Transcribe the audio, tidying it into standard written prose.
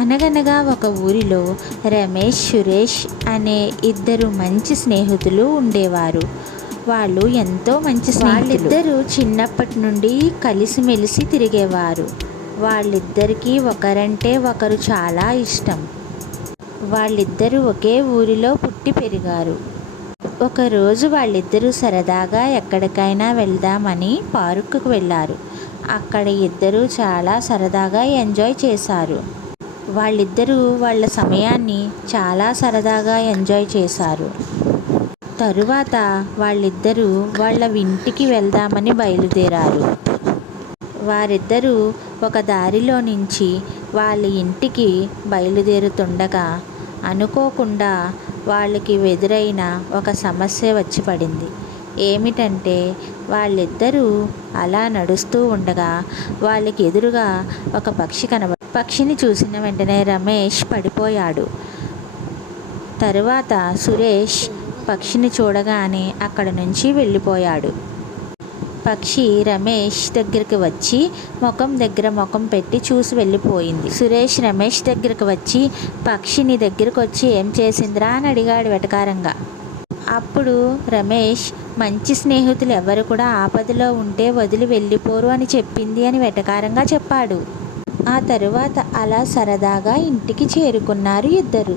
అనగనగా ఒక ఊరిలో రమేష్, సురేష్ అనే ఇద్దరు మంచి స్నేహితులు ఉండేవారు. వాళ్ళు ఎంతో మంచి స్నేహితులు. వాళ్ళిద్దరూ చిన్నప్పటి నుండి కలిసిమెలిసి తిరిగేవారు. వాళ్ళిద్దరికీ ఒకరంటే ఒకరు చాలా ఇష్టం. వాళ్ళిద్దరూ ఒకే ఊరిలో పుట్టి పెరిగారు. ఒకరోజు వాళ్ళిద్దరూ సరదాగా ఎక్కడికైనా వెళ్దామని పార్కుకు వెళ్ళారు. అక్కడ ఇద్దరూ చాలా సరదాగా ఎంజాయ్ చేశారు. వాళ్ళిద్దరూ వాళ్ళ సమయాన్ని చాలా సరదాగా ఎంజాయ్ చేశారు. తరువాత వాళ్ళిద్దరూ వాళ్ళ ఇంటికి వెళ్దామని బయలుదేరారు. వారిద్దరూ ఒక దారిలో నుంచి వాళ్ళ ఇంటికి బయలుదేరుతుండగా అనుకోకుండా వాళ్ళకి ఎదురైన ఒక సమస్య వచ్చి పడింది. ఏమిటంటే వాళ్ళిద్దరూ అలా నడుస్తూ ఉండగా వాళ్ళకి ఎదురుగా ఒక పక్షిని చూసిన వెంటనే రమేష్ పడిపోయాడు. తరువాత సురేష్ పక్షిని చూడగానే అక్కడి నుంచి వెళ్ళిపోయాడు. పక్షి రమేష్ దగ్గరికి వచ్చి ముఖం దగ్గర ముఖం పెట్టి చూసి వెళ్ళిపోయింది. సురేష్ రమేష్ దగ్గరికి వచ్చి పక్షిని దగ్గరకు వచ్చి ఏం చేసిందిరా అని అడిగాడు వెటకారంగా. అప్పుడు రమేష్ మంచి స్నేహితులు ఎవరు కూడా ఆపదలో ఉంటే వదిలి వెళ్ళిపోరు అని చెప్పింది అని వెటకారంగా చెప్పాడు. ఆ తరువాత అలా సరదాగా ఇంటికి చేరుకున్నారు ఇద్దరు.